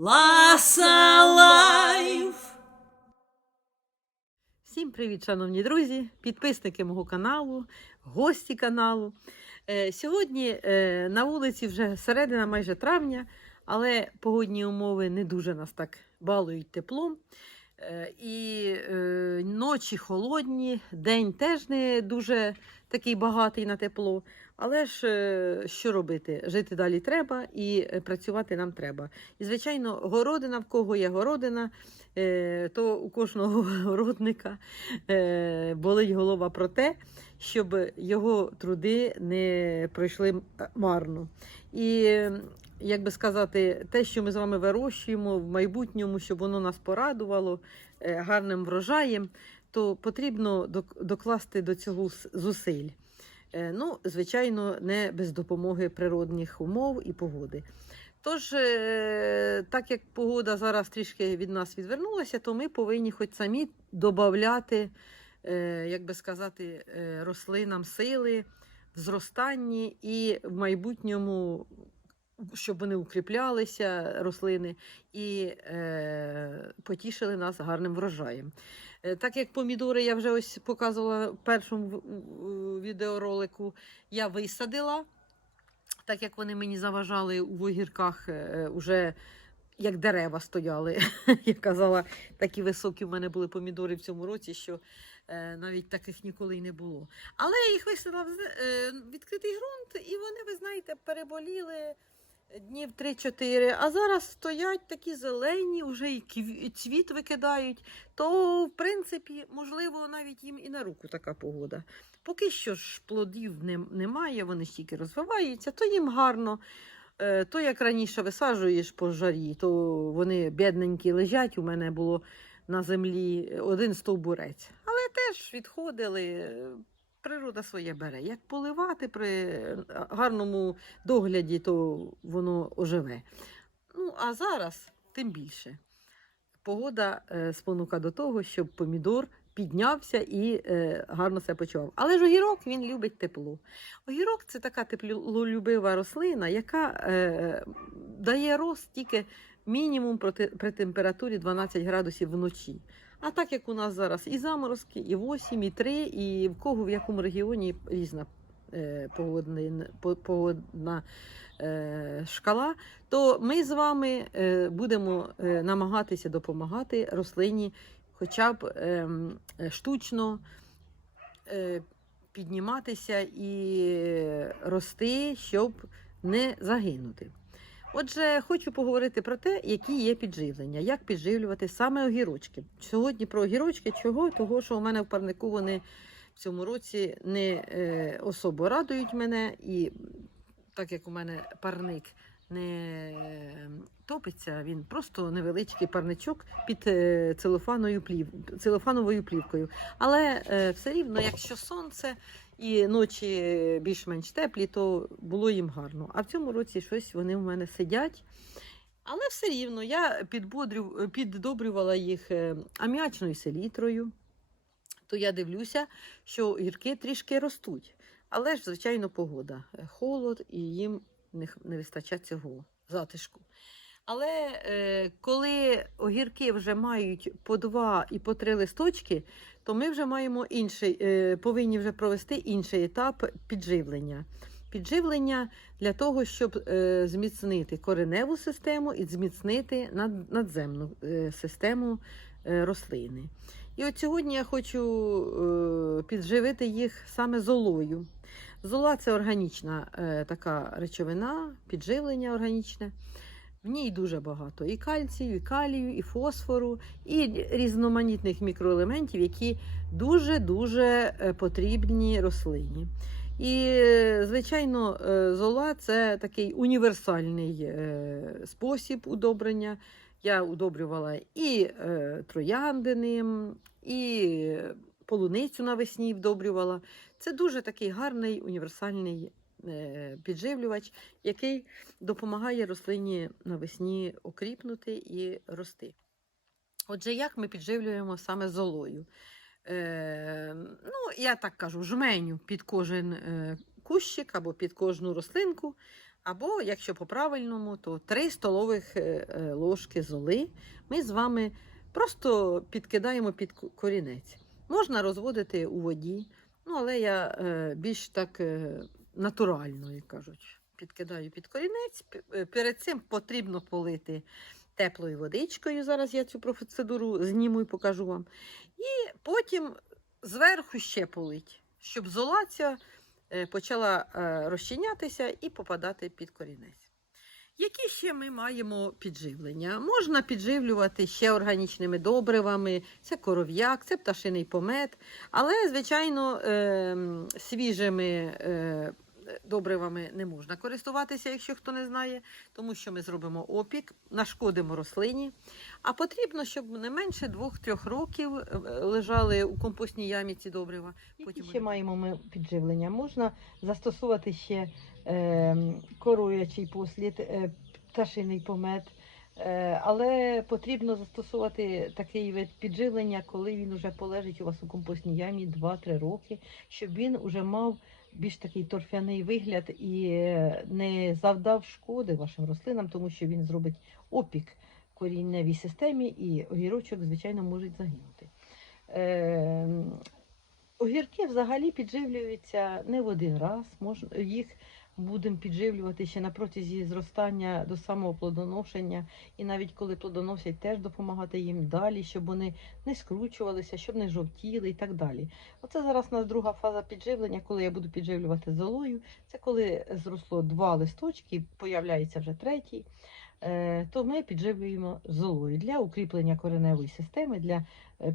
Ласа Лайф. Всім привіт, шановні друзі, підписники мого каналу, гості каналу. Е, сьогодні е, на вулиці вже середина майже травня, але погодні умови не дуже нас так балують теплом. Е, і ночі холодні, день теж не дуже такий багатий на тепло. Але ж е, що робити? Жити далі треба і е, працювати нам треба. І, звичайно, городина, в кого є городина, е, то у кожного городника болить голова про те, щоб його труди не пройшли марно. І, як би сказати, те, що ми з вами вирощуємо в майбутньому, щоб воно нас порадувало гарним врожаєм, то потрібно докласти до цього зусиль. Е, Ну, звичайно, не без допомоги природних умов і погоди. Тож, е, так як погода зараз трішки від нас відвернулася, то ми повинні хоч самі додати, як би сказати, е, рослинам сили в зростанні і в майбутньому, щоб вони укріплялися, рослини, і е, потішили нас гарним врожаєм. Е, Так як помідори я вже ось показувала в першому відеоролику, я висадила, так як вони мені заважали у огірках е, уже як дерева стояли. Я казала, такі високі в мене були помідори в цьому році, що е, навіть таких ніколи й не було. Але я їх висадила в е, відкритий ґрунт, і вони, ви знаєте, переболіли днів 3-4, а зараз стоять такі зелені, вже і цвіт викидають. То, в принципі, можливо, навіть їм і на руку така погода. Поки що ж плодів немає, вони ж тільки розвиваються, то їм гарно. Е, То як раніше висаджуєш по жарі, то вони бідненькі лежать. У мене було на землі один стовбурець. Але теж відходили. Природа своє бере. Як поливати при е, гарному догляді, то воно оживе. Ну, а зараз тим більше. Погода е, спонука до того, щоб помідор піднявся і е, гарно себе почував. Але ж огірок він любить тепло. Огірок це така теплолюбива рослина, яка дає рост тільки мінімум при температурі 12 градусів вночі. А так як у нас зараз і заморозки, і 8, і 3, і в кого в якому регіоні різна е, погодна, по- погодна е, шкала, то ми з вами е, будемо намагатися допомагати рослині хоча б ем, штучно підніматися і рости, щоб не загинути. Отже, хочу поговорити про те, які є підживлення, як підживлювати саме огірочки. Сьогодні про огірочки, чого? Того, що у мене в парнику вони в цьому році не е, особо радують мене, і так як у мене парник не топиться, він просто невеличкий парничок під е, целофановою, плів, целофановою плівкою. Але е, все рівно, якщо сонце і ночі більш-менш теплі, то було їм гарно. А в цьому році щось вони в мене сидять. Але все рівно я піддобрювала їх е, аміачною селітрою, то я дивлюся, що гірки трішки ростуть. Але ж, звичайно, погода. Е, Холод, і їм не вистачає цього затишку. Але е, коли огірки вже мають по два і по три листочки, то ми вже маємо інший, е, повинні вже провести інший етап підживлення. Підживлення для того, щоб е, зміцнити кореневу систему і зміцнити над, надземну е, систему е, рослини. І от сьогодні я хочу е, підживити їх саме золою. Зола це органічна е, така речовина, підживлення органічне. В ній дуже багато і кальцію, і калію, і фосфору, і різноманітних мікроелементів, які дуже-дуже е, потрібні рослині. І, е, звичайно, е, зола це такий універсальний спосіб удобрення. Я удобрювала і е, троянди ним, і полуницю навесні вдобрювала. Це дуже такий гарний універсальний підживлювач, який допомагає рослині навесні окріпнути і рости. Отже, як ми підживлюємо саме золою? Е, ну, я так кажу, жменю під кожен е, кущик або під кожну рослинку. Або, якщо по-правильному, то 3 столових е, е, ложки золи ми з вами просто підкидаємо під корінець. Можна розводити у воді, ну але я е, більш так натурально, як кажуть, підкидаю під корінець. Е, Перед цим потрібно полити теплою водичкою. Зараз я цю процедуру зніму і покажу вам. І потім зверху ще полить, щоб зола ця е, почала е, розчинятися і попадати під корінець. Які ще ми маємо підживлення? Можна підживлювати ще органічними добривами, це коров'як, це пташиний помет, але, звичайно, ем, свіжими добривами не можна користуватися, якщо хто не знає, тому що ми зробимо опік, нашкодимо рослині. А потрібно, щоб не менше 2-3 років е, лежали у компостній ямі ці добрива. Потім ще маємо ми підживлення. Можна застосувати ще е, коруячий послід, е, пташиний помет. Е, але потрібно застосувати такий вид підживлення, коли він вже полежить у вас у компостній ямі 2-3 роки, щоб він вже мав більш такий торфяний вигляд і не завдав шкоди вашим рослинам, тому що він зробить опік корінневій системі, і огірочок, звичайно, може загинути. Е, огірки взагалі підживлюються не в один раз. Можна, їх будемо підживлювати ще на протязі зростання до самого плодоношення. І навіть коли плодоносять, теж допомагати їм далі, щоб вони не скручувалися, щоб не жовтіли і так далі. Оце зараз у нас друга фаза підживлення, коли я буду підживлювати золою. Це коли зросло два листочки, появляється вже третій. Е, То ми підживлюємо золою для укріплення кореневої системи, для е,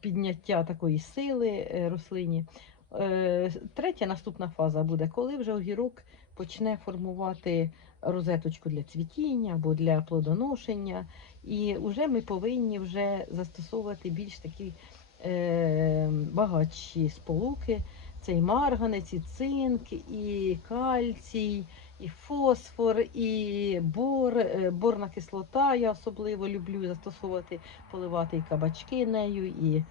підняття такої сили е, рослині. Третя наступна фаза буде, коли вже огірок почне формувати розеточку для цвітіння або для плодоношення. І вже ми повинні вже застосовувати більш такі е, багатші сполуки. Це і марганець, і цинк, і кальцій, і фосфор, і бор, е, борна кислота. Я особливо люблю застосовувати, поливати і кабачки нею, і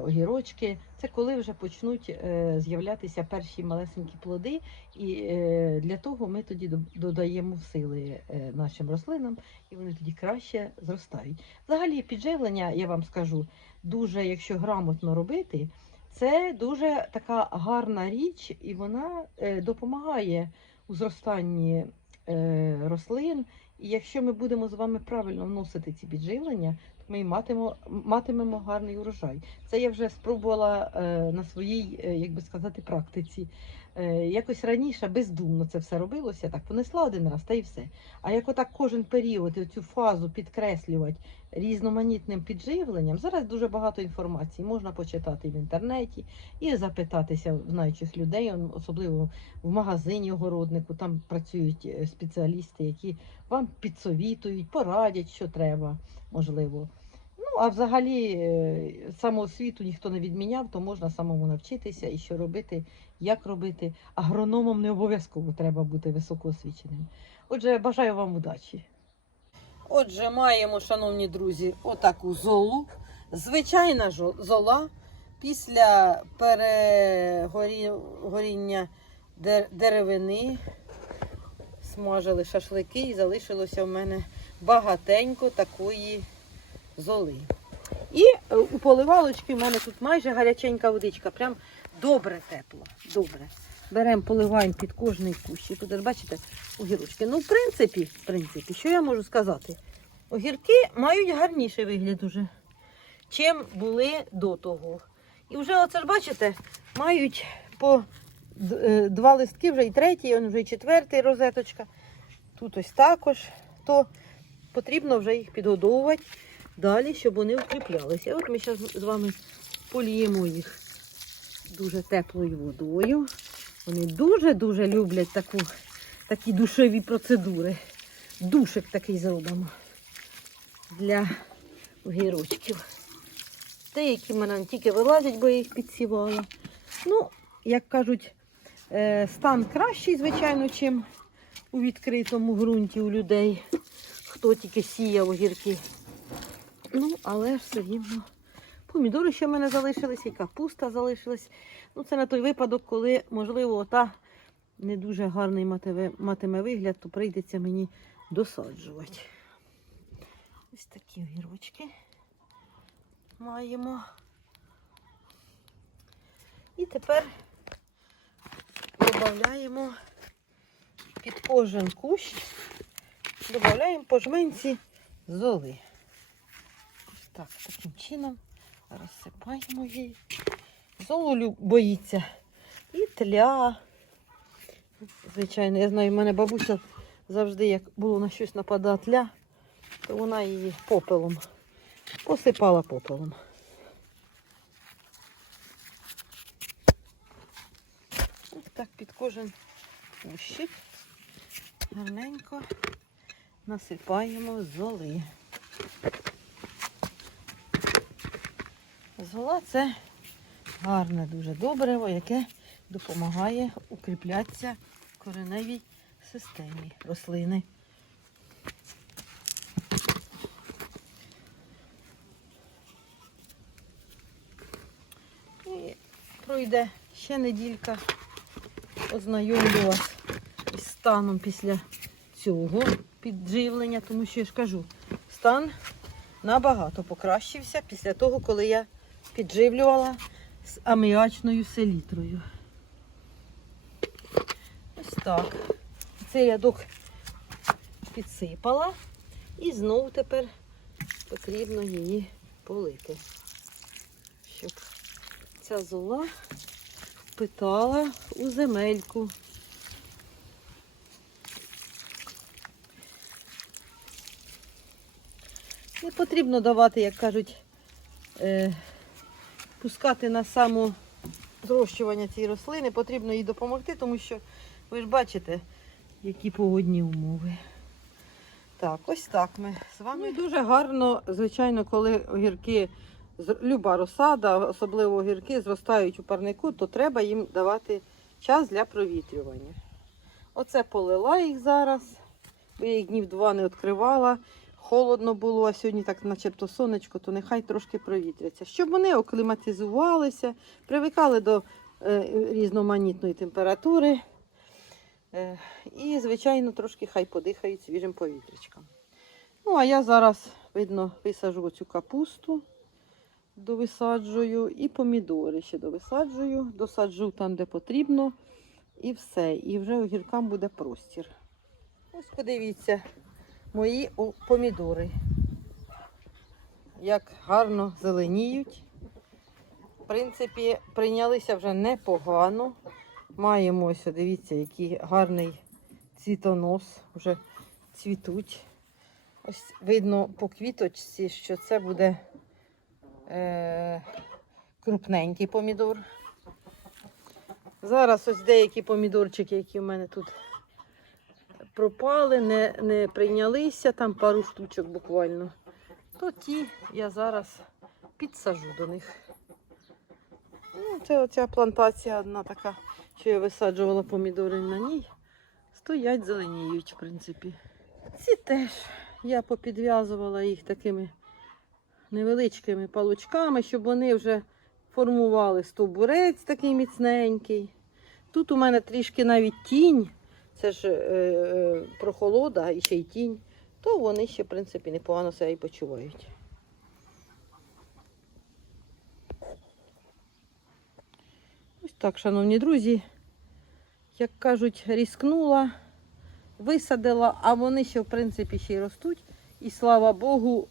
огірочки. Це коли вже почнуть е, з'являтися перші малесенькі плоди, і е, для того ми тоді до- додаємо сили е, нашим рослинам, і вони тоді краще зростають. Взагалі, підживлення, я вам скажу, дуже, якщо грамотно робити, це дуже така гарна річ, і вона е, допомагає у зростанні е, рослин. І якщо ми будемо з вами правильно вносити ці підживлення, ми матимо, матимемо, гарний урожай. Це я вже спробувала е, на своїй, е, як би сказати, практиці. Е, якось раніше бездумно це все робилося, так понесла один раз та й все. А як отак кожен період і цю фазу підкреслювати різноманітним підживленням, зараз дуже багато інформації можна почитати в інтернеті і запитатися знаючих людей, особливо в магазині огороднику. Там працюють е, спеціалісти, які вам підсовітують, порадять, що треба, можливо. Ну, а взагалі е, самоосвіту ніхто не відміняв, то можна самому навчитися і що робити, як робити. Агрономом не обов'язково треба бути високоосвіченим. Отже, бажаю вам удачі. Отже, маємо, шановні друзі, отаку золу. Звичайна зола після перегоріння деревини смажили шашлики і залишилося в мене багатенько такої золи. І е, у поливалочки в мене тут майже гаряченька водичка, прям добре тепло. Добре. Беремо, поливаємо під кожний кущ. І тут, бачите, огірочки. Ну, в принципі, в принципі, що я можу сказати? Огірки мають гарніший вигляд уже, чим були до того. І вже, оце ж бачите, мають по е, два листки, вже і третій, вже і четвертий розеточка. Тут ось також. То потрібно вже їх підгодовувати далі, щоб вони укріплялися. От ми зараз з вами поліємо їх дуже теплою водою. Вони дуже-дуже люблять таку, такі душеві процедури. Душик такий зробимо для огірочків. Деякі в мене тільки вилазять, бо я їх підсівала. Ну, як кажуть, е, стан кращий, звичайно, чим у відкритому ґрунті у людей, хто тільки сіяв огірки. Ну, але все рівно. Помідори ще в мене залишились, і капуста залишилась. Ну, це на той випадок, коли, можливо, ота не дуже гарний матиме, матиме вигляд, то прийдеться мені досаджувати. Ось такі огірочки маємо. І тепер додаємо під кожен кущ, додаємо по жменці золи. Так, таким чином розсипаємо її. Золу боїться і тля. Звичайно, я знаю, в мене бабуся завжди, як було на щось нападати тля, то вона її попелом посипала попелом. Ось так під кожен кущик гарненько насипаємо золи. Зола це гарне дуже добриво, яке допомагає укріплятися кореневій системі рослини. І пройде ще неділька. Ознайомлю вас із станом після цього підживлення, тому що я ж кажу, стан набагато покращився після того, коли я підживлювала з аміачною селітрою. Ось так. Цей рядок підсипала і знову тепер потрібно її полити, щоб ця зола впитала у земельку. Не потрібно давати, як кажуть, е, пускати на само зрощування цієї рослини, потрібно їй допомогти, тому що ви ж бачите, які погодні умови. Так, ось так ми з вами. Ну, і дуже гарно, звичайно, коли огірки, люба розсада, особливо огірки, зростають у парнику, то треба їм давати час для провітрювання. Оце полила їх зараз, бо я їх днів два не відкривала. Холодно було, а сьогодні так начебто сонечко, то нехай трошки провітряться. Щоб вони окліматизувалися, привикали до е, різноманітної температури. Е, і, звичайно, трошки хай подихають свіжим повітрячком. Ну, а я зараз, видно, висаджу цю капусту, довисаджую, і помідори ще довисаджую, досаджу там, де потрібно, і все. І вже огіркам буде простір. Ось подивіться, мої помідори. Як гарно зеленіють. В принципі, прийнялися вже непогано. Маємо ось, дивіться, який гарний цвітонос, вже цвітуть. Ось видно по квіточці, що це буде е, крупненький помідор. Зараз ось деякі помідорчики, які в мене тут пропали, не, не прийнялися, там пару штучок буквально. То ті я зараз підсажу до них. Ну, це оця плантація одна така, що я висаджувала помідори на ній. Стоять, зеленіють, в принципі. Ці теж я попідв'язувала їх такими невеличкими палочками, щоб вони вже формували стовбурець такий міцненький. Тут у мене трішки навіть тінь, це ж е, е, прохолода і ще й тінь, то вони ще, в принципі, непогано себе і почувають. Ось так, шановні друзі, як кажуть, різкнула, висадила, а вони ще, в принципі, ще й ростуть. І слава Богу,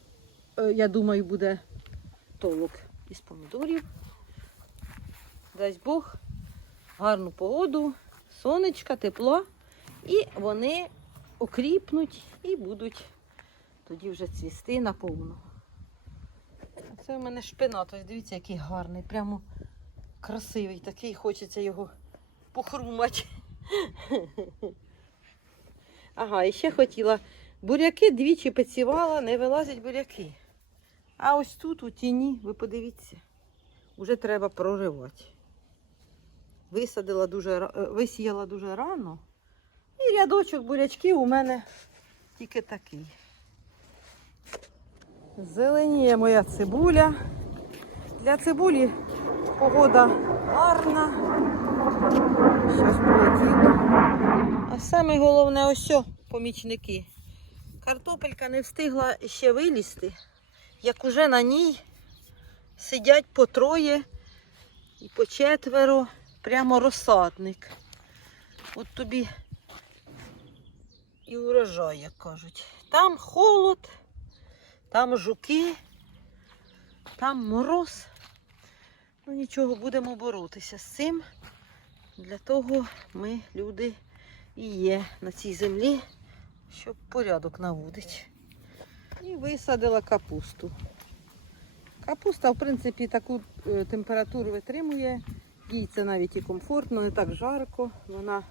е, я думаю, буде толок із помідорів. Дасть Бог, гарну погоду, сонечка, тепло, і вони окріпнуть і будуть тоді вже цвісти наповну. Це у мене шпинат, ось дивіться, який гарний, прямо красивий такий, хочеться його похрумати. Ага, і ще хотіла. Буряки двічі підсівала, не вилазять буряки. А ось тут у тіні, ви подивіться, вже треба проривати. Висадила дуже, е, висіяла дуже рано. І рядочок бурячків у мене тільки такий. Зеленіє моя цибуля. Для цибулі погода гарна. Щось полетіло. А саме головне ось що, помічники. Картопелька не встигла ще вилізти, як уже на ній сидять по троє і по четверо, прямо розсадник. От тобі і урожай, як кажуть. Там холод, там жуки, там мороз. Ну нічого, будемо боротися з цим. Для того ми, люди, і є на цій землі, щоб порядок наводить. І висадила капусту. Капуста, в принципі, таку е, температуру витримує. Їй це навіть і комфортно, не так жарко. Вона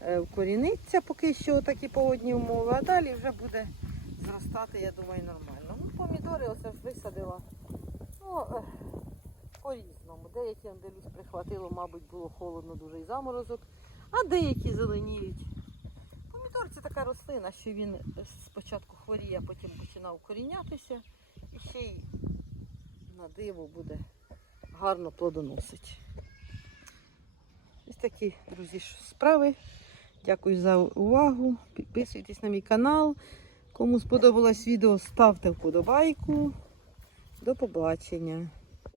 вкоріниться поки що такі погодні умови, а далі вже буде зростати, я думаю, нормально. Ну, помідори оце ж висадила. Ну, е, по-різному. Деякі, дивлюсь, прихватило, мабуть, було холодно дуже і заморозок, а деякі зеленіють. Помідор це така рослина, що він спочатку хворіє, а потім починав укорінятися. І ще й на диво буде гарно плодоносить. Ось такі, друзі, справи. Дякую за увагу. Підписуйтесь на мій канал. Кому сподобалось відео, ставте вподобайку. До побачення.